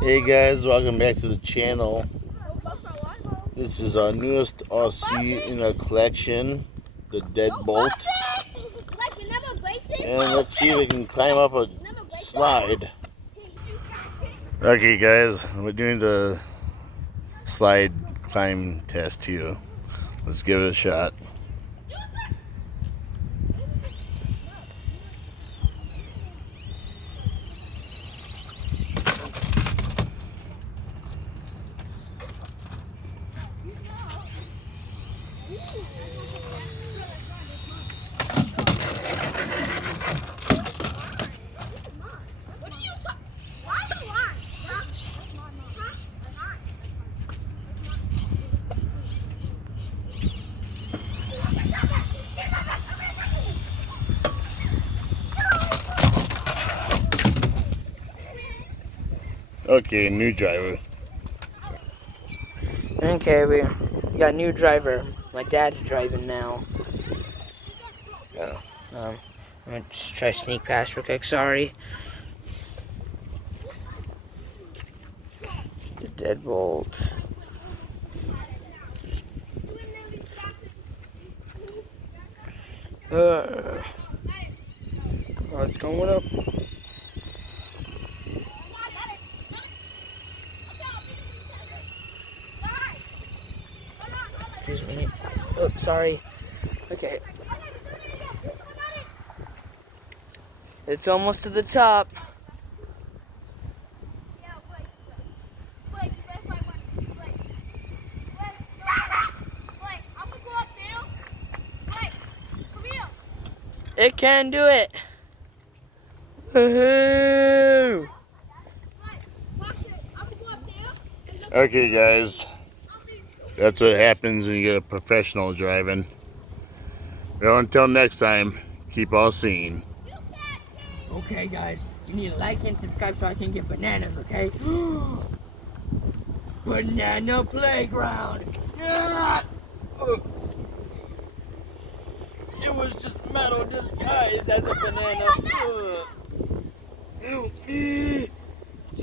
Hey guys, welcome back to the channel. This is our newest RC in our collection, the deadbolt. And let's see if we can climb up a slide. Okay guys, we're doing the slide climb test here. Let's give it a shot. Okay, new driver. Okay, we got a new driver. My dad's driving now. I'm gonna just try to sneak past real quick. Sorry. The deadbolt. Oh, it's going up. Excuse me. Oh, sorry. Okay. It's almost to the top. It can do it. Woohoo! Okay guys, that's what happens when you get a professional driving. Well, until next time, keep all seeing. Okay, guys, you need to like and subscribe so I can get bananas, okay? Banana playground! Yeah! It was just metal disguised as a banana. Help me!